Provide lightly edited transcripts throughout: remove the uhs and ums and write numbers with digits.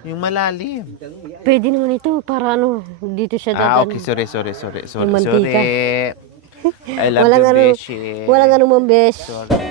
Yung malalim. Pwede naman ito para ano, dito siya dadan. Okay. Sorry. Yung mantika. I love Walang you, ano, Beshi. walang ano mambes. Sorry.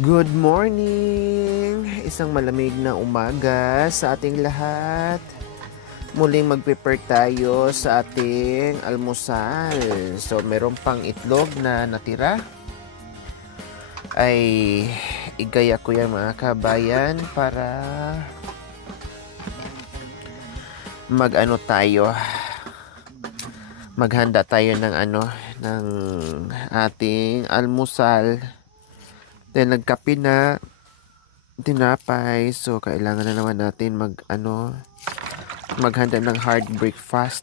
Good morning! Isang malamig na umaga sa ating lahat. Muling mag-prepare tayo sa ating almusal. So, meron pang itlog na natira. Ay, igaya ko yan mga kabayan para mag-ano tayo. Maghanda tayo ng ng ating almusal. Then nagkape na, tinapay, so kailangan na naman natin maghanda ng hard breakfast.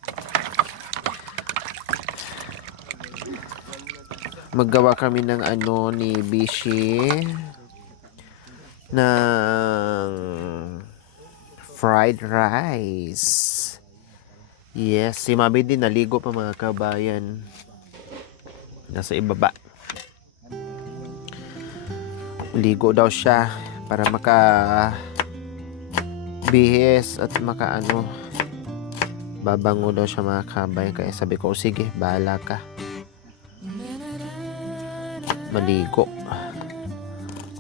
Maggawa kami ng ni Bishi ng fried rice. Yes, si Mami din naligo pa mga kabayan. Nasa ibaba. Ligo daw siya para bihis at babango daw siya mga kabayan. Kaya sabi ko, sige, bahala ka. Maligo.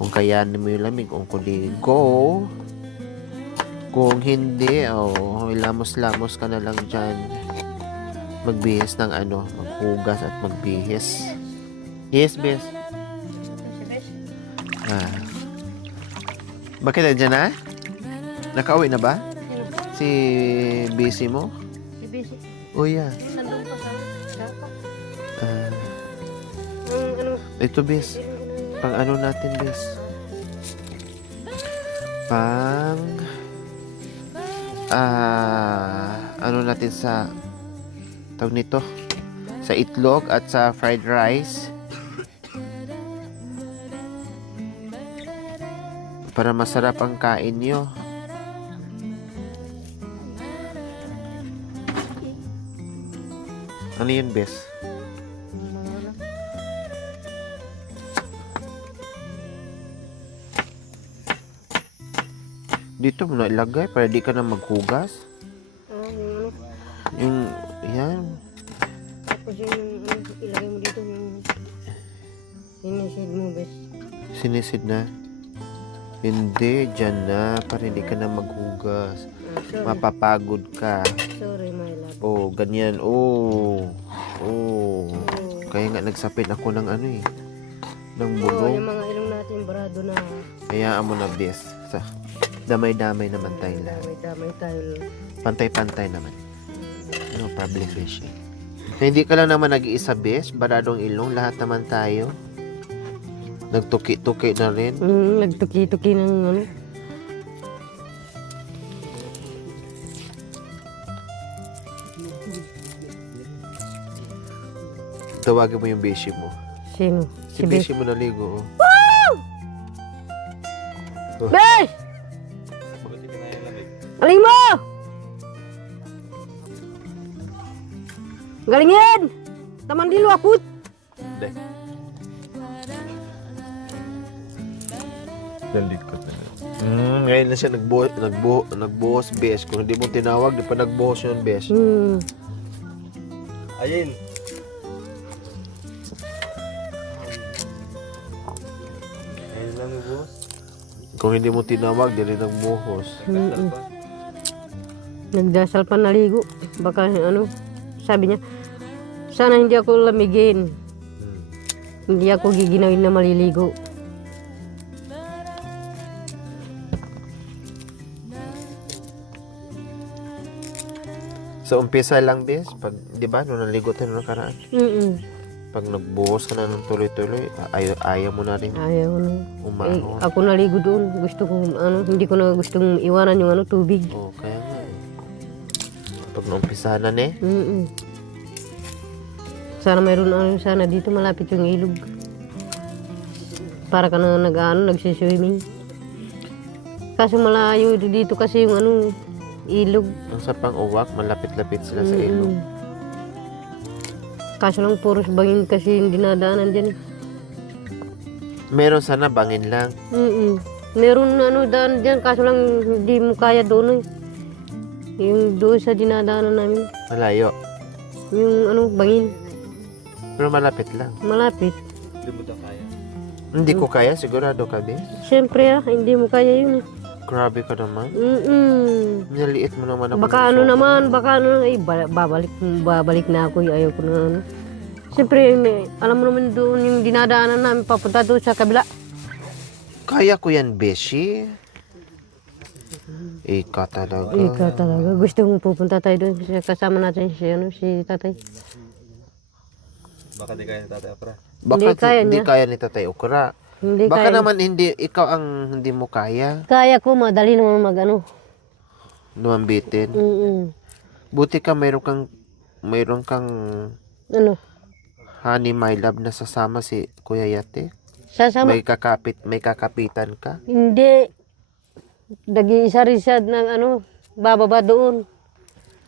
Kung kayanin mo yung lamig, kung kuligo. Kung hindi, lamos-lamos ka na lang dyan. Magbihis ng maghugas at magbihis. Yes, bes. Bakit nandiyan na? Nakauwi na ba? Si busy mo? Si busy. Oh, yeah. Nandun pa sa dapat. Ito, bes. Pang natin, bes. Pang natin sa tawag nito, sa itlog at sa fried rice. Para masarap ang kain nyo. Ano yun, bes? Dito mo na ilagay para di ka na maghugas. Yung, yan. Tapos yung ilagay mo dito yung sinisid mo, bes. Sinisid na? Hindi, dyan na. Para hindi ka na maghugas. Mapapagod ka. Sorry, my love. Oh, ganyan. Oh. Kaya nga nagsapit ako ng ng bulong. Yung mga ilong natin, barado na. Hayaan mo na, bes. Damay-damay naman tayo lahat. Damay tayo. Pantay-pantay naman. No problem, bes. Hindi ka lang naman nag-iisa, bes. Baradong ilong. Lahat naman tayo. Nagtuki-tuki na rin. Nagtuki-tuki ng Tawagin mo yung beshi mo. Sino? Si beshi mo naligo. Oh. Besh! Galing mo! Galing yan! Taman dilo akut! Hindi. Nalikot na. Ngayon na siya nagbuhos, besh. Kung hindi mo tinawag, di pa nagbuhos yun, besh. Ayun. Ayun lang nagbuhos. Kung hindi mo tinawag, di rin nagbuhos. Nagdasal pa naligo. Baka sabi niya, sana hindi ako lamigin. Hindi ako giginawin na maliligo. So, umpisa lang, bes. Pag, di ba, nung naligo tayo nung nakaraan. Pag nagbuhos ka na ng tuloy-tuloy, ayaw mo na rin Ayaw na. umahon. Ako naligo doon. Gusto ko, hindi ko na gustong iwanan yung tubig. Oo, kaya nga eh. Pag naumpisahan na, ne? Sana mayroon sana dito malapit yung ilog. Para ka na nagsiswimming. Kaso malayo dito kasi yung ilog. Ang sa pang-uwak, malapit-lapit sila sa ilog. Kaso lang puros bangin kasi yung dinadaanan dyan. Meron sana bangin lang. Meron daan dyan, kaso lang hindi mo kaya doon Yung doon sa dinadaanan namin. Malayo. Yung bangin. Pero malapit lang. Malapit. Hindi ko kaya, sigurado ka, bes. Siyempre hindi mo kaya yun. Grabe ka naman. Naliit mo naman ako. Baka babalik na ako. Ayaw ko na Siyempre, alam mo naman doon yung dinadaanan namin papunta doon sa kabila. Kaya ko yan, beshi. Ika talaga. Ikaw talaga. Gusto kong pupunta tayo doon. Kasama natin si tatay. Baka di kaya ni Tatay Okra. Baka hindi kaya ni Tatay Okra. Hindi Baka kaya. naman ikaw ang hindi mo kaya. Kaya ko, madali naman Lumambitin. Buti ka mayroon kang honey my love na sasama si Kuya Yate. Sasama? May kakapitan ka. Hindi. Isa rin siya ng bababa doon.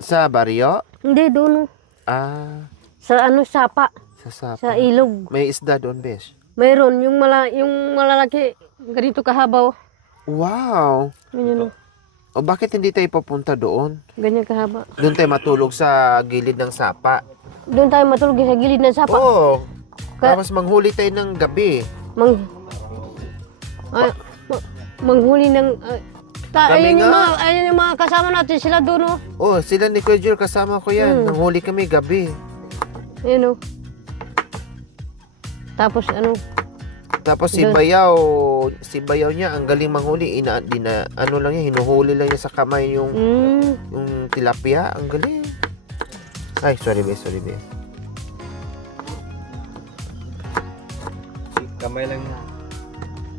Sa baryo? Hindi doon. Ah, Sa sapa. sa sapa. Sa ilog. May isda doon, besh. Mayroon yung malalaki ganito kahaba. Wow. Ganyan. O bakit hindi tayo papunta doon? Ganyan kahaba. Doon tayo matulog sa gilid ng sapa. Doon tayo matulog sa gilid ng sapa. Oo. Tapos manghuli tayo ng gabi. Manghuli ng Kami nga. ayun yung mga kasama natin sila doon. Oh, sila ni Kuya Jur, kasama ko yan. Nanghuli kami gabi. Ayun. Tapos Tapos si Bayaw niya, ang galing manghuli. Lang niya, hinuhuli lang niya sa kamay yung tilapia. Ang galing. Ay, sorry be.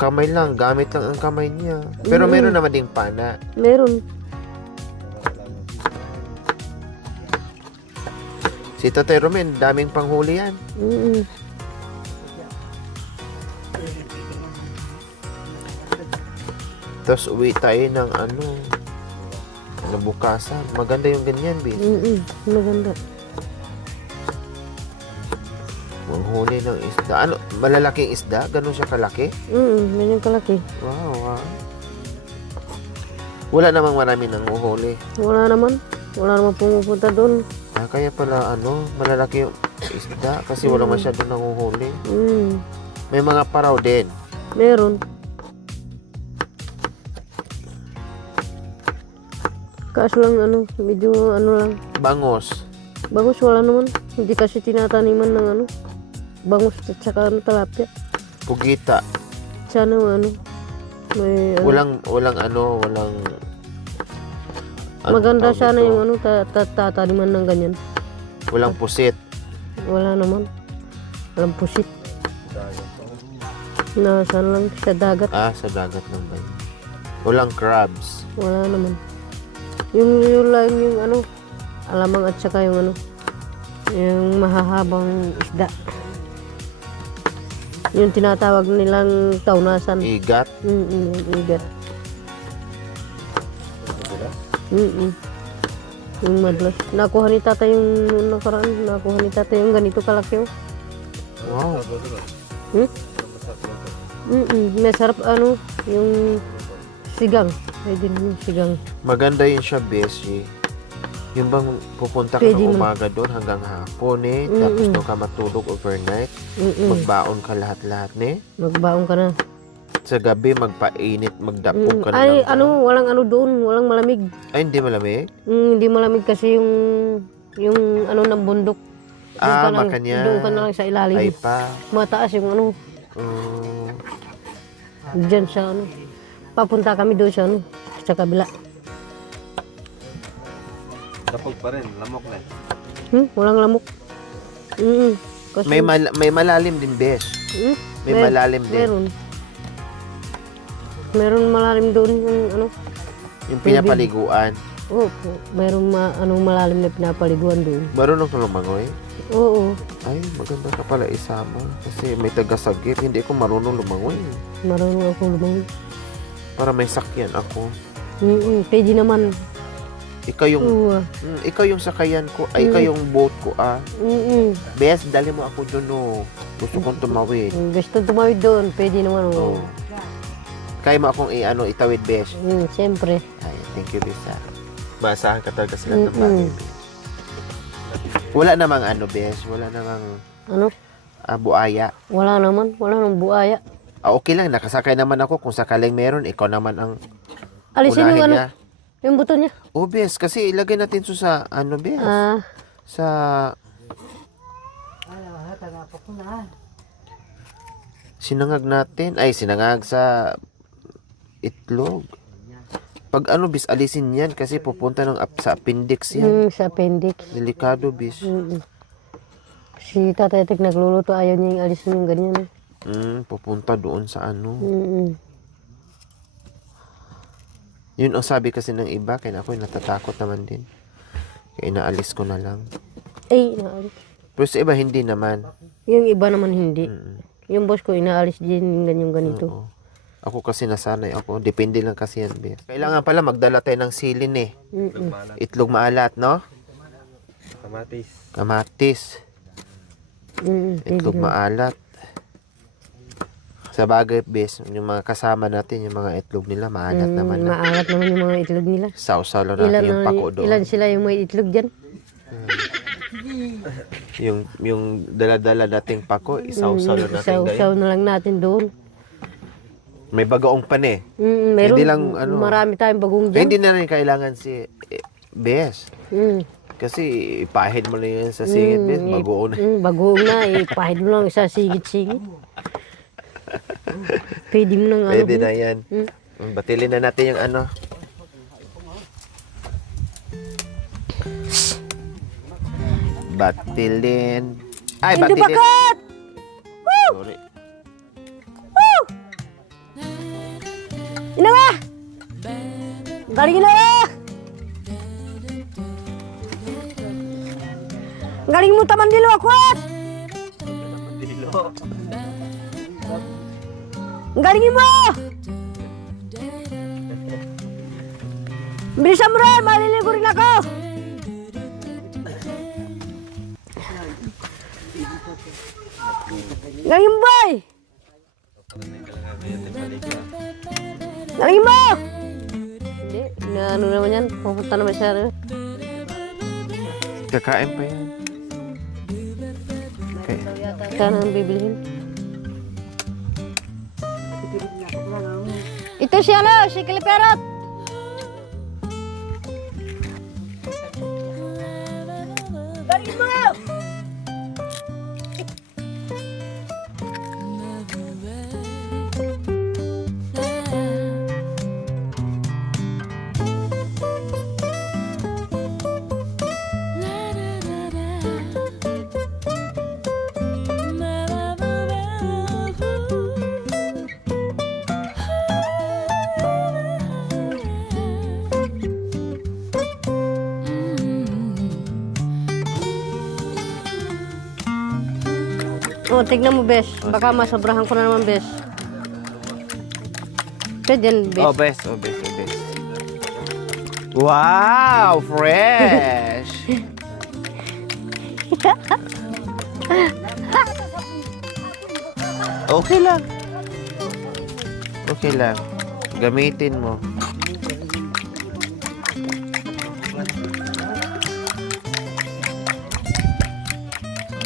Kamay lang, gamit lang ang kamay niya. Pero meron naman ding pana. meron. Si Tatay Romen, daming panghuli yan. Tapos uwi tayo ng nabukasan. Maganda yung ganyan, bis. Maganda. Manghuli ng isda. Malalaking isda? Ganun siya kalaki? Ganyan kalaki. Wow. Wala namang marami nang uhuli. Wala naman pumupunta doon. Kaya pala, malalaki yung isda kasi wala masyado nang uhuli. May mga paraw din. Meron. Kaso lang medyo lang. Bangos. Bangus wala naman. Hindi kasi tinataniman ng bangus at saka talapia. Pugita. Sana may Walang maganda tawag sana nito? yung tataniman ng ganyan. Walang pusit. Wala naman. Walang pusit. Nasaan lang sa dagat. Sa dagat lang ba? Walang crabs. Wala naman. Yung lang yung alamang at saka yung yung mahahabang isda. Yung tinatawag nilang taunasan. Igat. Yung igat. Yung madlas. Nakuha ni tata yung nakaraan. Nakuha ni tata yung ganito kalaki. Wow. Masarap yung sigang. Pwede yung sigang. Maganda yun siya, Beshi. Yung bang pupunta ka Pwede ng mo. umaga doon hanggang hapon tapos doon ka matulog overnight. Magbaon ka lahat-lahat Magbaon ka na. Sa gabi magpainit, magdapog ka na Ay, lang. walang doon. Walang malamig. Ay, hindi malamig? Hindi malamig kasi yung ng bundok. Makanya. Doon ka na lang sa ilalim. Ay pa. Mataas yung ano, Mm, dyan sa ano. Papunta kami doon sa ano, sa kabila. Tapog pa rin, lamok na. Walang lamok. Kasi, may malalim din, Bes. May malalim din. Meron malalim doon yung ano. Yung pinapaliguan. Oo, meron malalim na pinapaliguan doon. Marunong ka lumangoy? Oo, Ay, maganda ka pala isama. Kasi may taga-sagip. Hindi ko marunong lumangoy. marunong ako lumangoy. Para may sakyan ako. Pwede naman. Ikaw yung Oo. ikaw yung sakayan ko. Ay, ikaw yung boat ko Bes, dali mo ako doon Gusto kong tumawid. Gusto tumawid doon, pwede naman. Oh. Kaya mo akong itawid, Bes. Siyempre. Ay, thank you, Bes. Maasahan ka talaga sila ng bagay, Bes. Wala namang Bes. Wala namang Ano? buaya. Wala naman. Wala nang buaya. Okay lang, nakasakay naman ako. Kung sakaling meron, ikaw naman ang Alisin yung unahin ano, niya. yung buto niya. Oh, Bes, kasi ilagay natin sa Bes? Sa... Sinangag natin. Ay, sinangag sa itlog. Pag Bes, alisin yan kasi pupunta sa appendix yan. Sa appendix. Delikado, Bes. Si Tatay Tek nagluluto, ayaw niya yung alisin yung ganyan. Pupunta doon sa Yun ang sabi kasi ng iba, kaya ako natatakot naman din. Kaya inaalis ko na lang. Inaalis. Pero sa iba, hindi naman. Yung iba naman hindi. Yung boss ko, inaalis din yung ganyang ganito. Oo. Ako kasi nasanay ako. Depende lang kasi yan, Bes. Kailangan pala magdala tayo ng silin Itlog maalat, no? Kamatis. Itlog maalat. Sa bagay, Bes, yung mga kasama natin, yung mga itlog nila, maalat naman na. Maalat naman yung mga itlog nila. Sausaw lang natin yung pako doon. Ilan sila yung may itlog dyan? Yung dala-dala nating pako, isausaw lang natin. Sausaw na lang natin doon. May bagoong pan Meron, hindi lang, marami tayong bagong dyan. Hindi na rin kailangan si Bes. Kasi ipahid mo na yun sa singit, Bes. Bagoong na. Bagoong na, ipahid mo lang sa sigit-sigit. Pwede mo nang Pwede na yan. Batilin na natin yung Batilin. Ay, Hindi batilin. bakit! Sorry. Ina nga! Galing na nga! Galing mo taman dilo ako! Galingin mo! Bilisan mo rin! Maliligo rin ako! Galingin mo, boy! Galingin mo! Hindi, ano naman yan? Pupunta naman siya. Kakain pa yan. Okay. Saan ang bibilihin? Ito si si Kiliperot. Galing mo! Oh, tignan mo, Bes. Baka masobrahan ko na naman, Bes. Pwede yan, Bes. Bes. Bes. Wow! Fresh! Okay lang. Okay lang. Gamitin mo.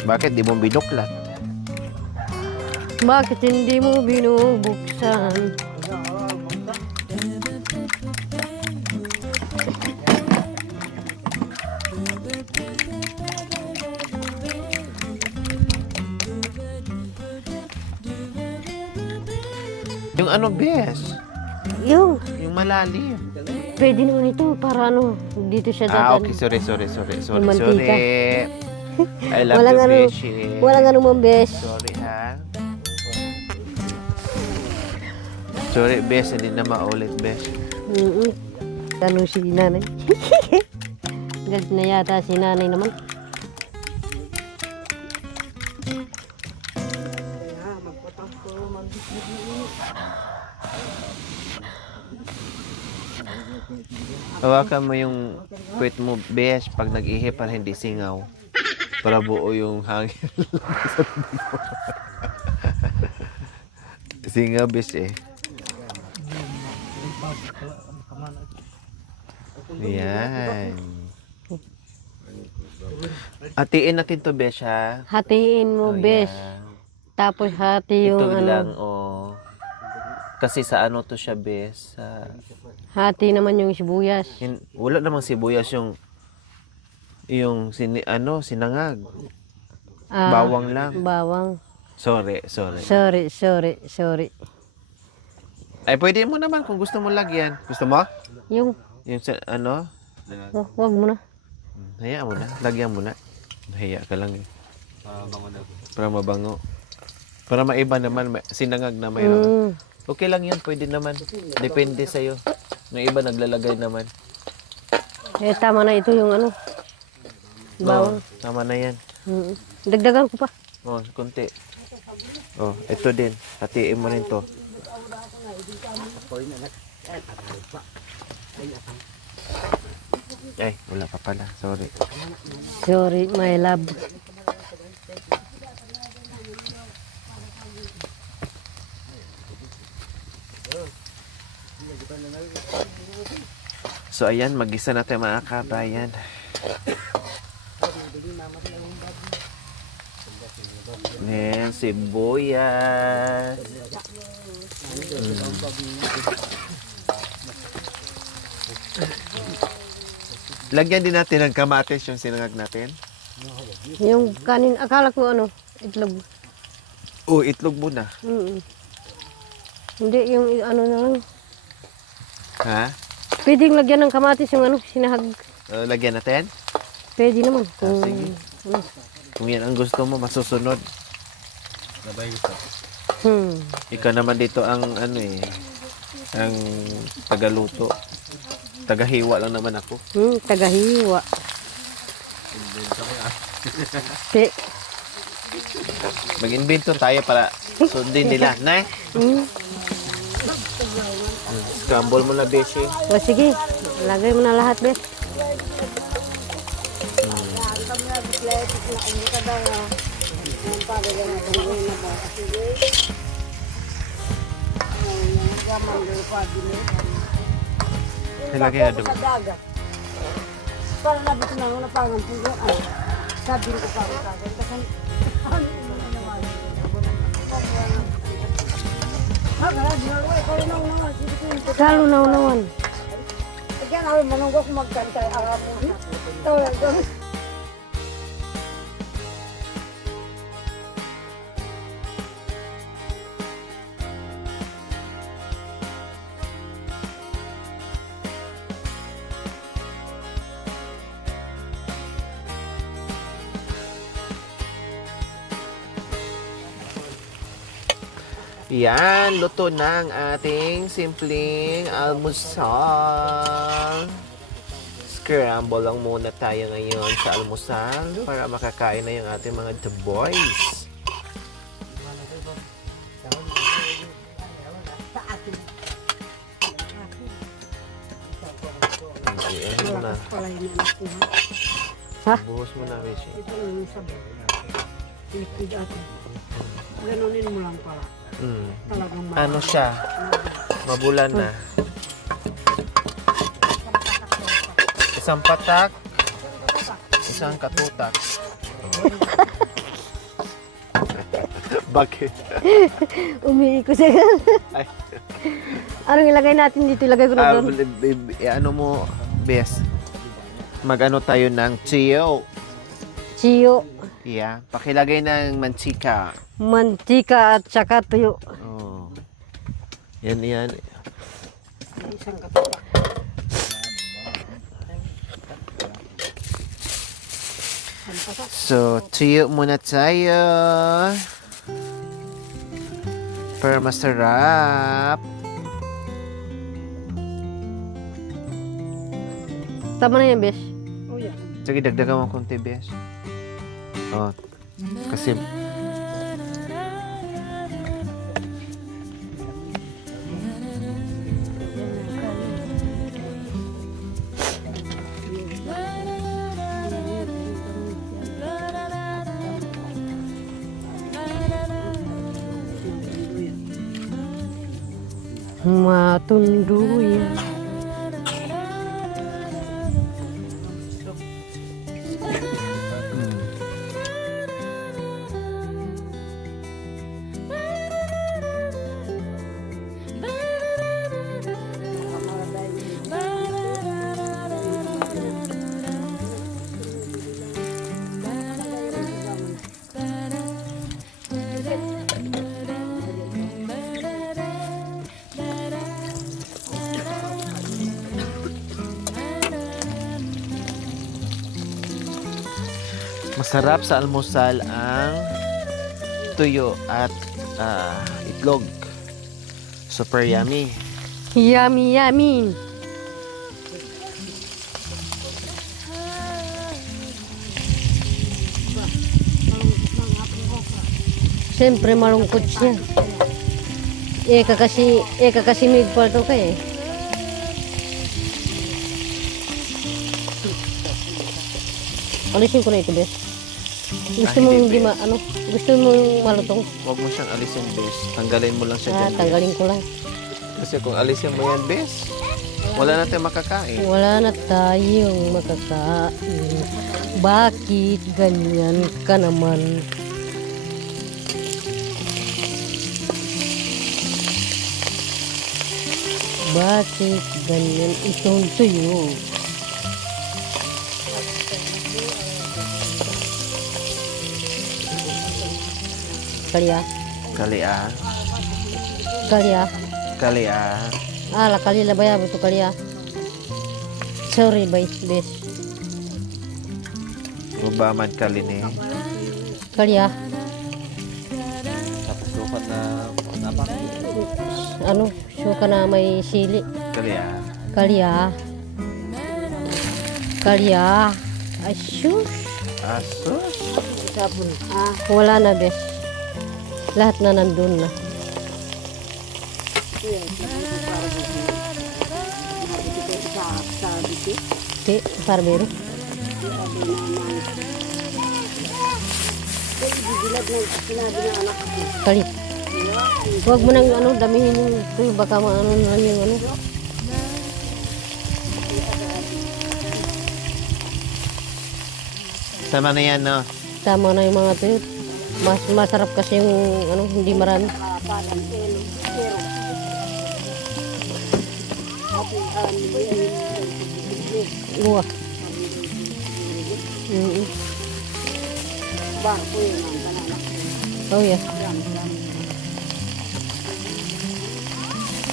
Bakit di mo binuklat? Bakit hindi mo binubuksan? Yung ano, bes? Yung, Yung malalim. pwede naman ito para ano, dito siya Ah, dadan. okay. Sorry. Yung mantika. I love Walang you, ano, beshi. walang ano man, bes. Sorry, ha? Sorry, bes. Hindi na maulit, bes. Ano si nanay? Galit na yata si nanay naman. Hawakan mo yung puwet mo, bes, pag nag-ihi para hindi singaw. Para buo yung hangin. Singaw, bes eh. Yan. Hatiin natin to, bes, ha? Hatiin mo, Oh, bes. yan. Tapos hati yung Ito ano. lang, oh. Kasi sa ano to siya, bes? Sa... Hati naman yung sibuyas. Wala namang sibuyas yung sinangag. Bawang lang. Bawang. Sorry. Sorry. Ay, pwede mo naman kung gusto mo lagyan. Gusto mo? Yung, Yung ano? wag mo na. Hayaan mo na. Lagyan mo na. Haya ka lang eh. Bango na. Para mabango. Para maiba naman. Sinangag na mayroon. Mm. Okay lang yun. Pwede naman. Depende sa'yo. Yung iba naglalagay naman. Eh, tama na ito yung ano. Bawang. Oh, tama na yan. Dagdagan ko pa. Oh, konti. Oh, ito din. Hatiin mo rin to. Ay, wala pa pala. Sorry. Sorry, my love. So, ayan. Mag-isa natin mga kabayan. Ayan, sibuyas. Lagyan din natin ng kamatis yung sinangag natin. Yung kanin, akala ko ano, itlog. Oh, itlog muna. Hindi, yung ano na lang. Ha? Pwedeng lagyan ng kamatis yung ano, sinahag. Lagyan natin? Pwede naman. Kung, Sige. Kung yan ang gusto mo, masusunod. Nabay gusto. Ikaw naman dito ang ano eh, ang tagaluto. Tagahiwa lang naman ako. Tagahiwa. Te. Mag-invento tayo para sundin nila. Nay? Scramble mo na, Beshi. O sige, lagay mo na lahat, Bes. Ilagay na doon. Para na dito na una parang puno ano. Sabi ko pa ako kagad kasi Salo na unawan. kaya namin manunggok magkanta ang ako. Tawag. Yan, luto na ang ating simpleng almusal. Scramble lang muna tayo ngayon sa almusal para makakain na yung ating mga the boys. Ayan mo na. Ha? Buhos mo na, Rishi. Ganunin mo lang pala. Talagang Ano siya? Mabulan na. Isang patak. Isang katutak. Bakit? Umiiko siya. Ay. Anong ilagay natin dito? Ilagay ko na doon. Ano mo, Bes? Mag-ano tayo ng chiyo. Chiyo, Yeah. Pakilagay ng mantika. mantika at saka tuyo. Oh. Yan. Isang katupa. So, tuyo muna tayo. Para masarap. Tama na yan, besh. Oh, yeah. Sige, dagdagan mo konti, bes. Oh, kasi Matunduyan. masarap sa almusal ang tuyo at itlog. Super yummy. Yummy, yummy. Siyempre malungkot siya. Kasi may palto ka eh. Alisin ko na ito, bes. Gusto mo hindi, hindi gusto mo malutong? Huwag mo siyang alisin, bes. Tanggalin mo lang siya dyan, bes. Tanggalin ko lang. Kasi kung alisin mo yan, bes, wala na tayong makakain. Wala na tayong makakain. Bakit ganyan ka naman? Bakit ganyan itong tuyo? Kalya? Kalia. Kalya? Kalia. La kalya labaya betul kalya. Sorry, bes. Mubamad kalini. Kalya? Tapos lupat na napang. Suka na may sili. Kalia. Kalya. Asyus. Asus. Sabon. Wala na, bes. Lahat na nandun na. Sa biti. Barbero. Bibilad ng sinabi ng anak ko. Kali. Huwag mo nang damihin yung tuyo. Baka maano na yung Sama na yan, no? Tama na yung mga tuyo. Mas masarap kasi yung hindi marami. Parang pero. Luwa. Bangko yun ang banana. Oh yeah.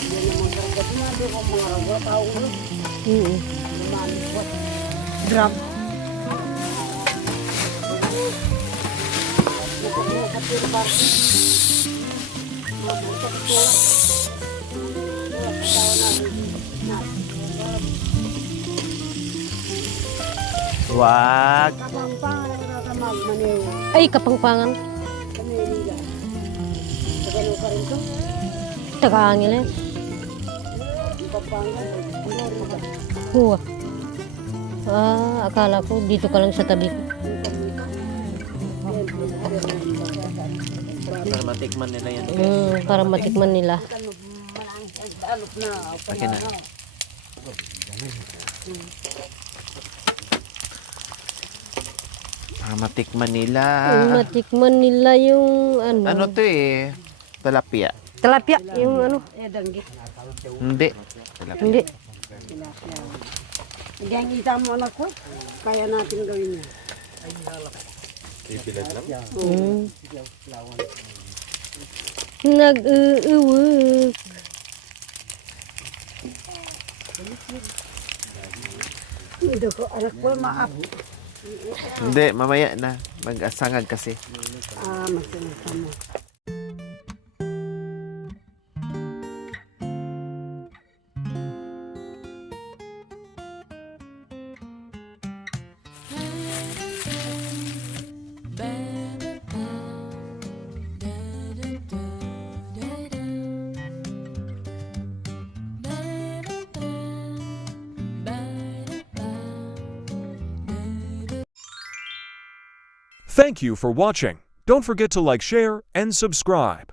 Yan naman talaga. Sinabi ko mga rago, tao ko. Drum. Wag. Kapampangan na nakakamag maniwa. Ay, kapangpangan. Kami nila. Sa ganun ka rin to. Tagaangil eh. Kapampangan. Huwa. Akala ko dito ka lang sa tabi ko. Para matikman nila yan. Para matikman nila. Alok na. Akin na. Para matikman nila. Matikman nila yung Ano to eh? Talapia. Tilapia. Yung Danggit. Hindi. Talapia. Hindi. Diyan kita mo anak ko. Kaya natin gawin yan. Pipilag lang. Nag-uwag. Ito ko, anak ko, maap. Hindi, mamaya na. Mag-asangag kasi. Magsanag ka mo. Thank you for watching. Don't forget to like, share, and subscribe.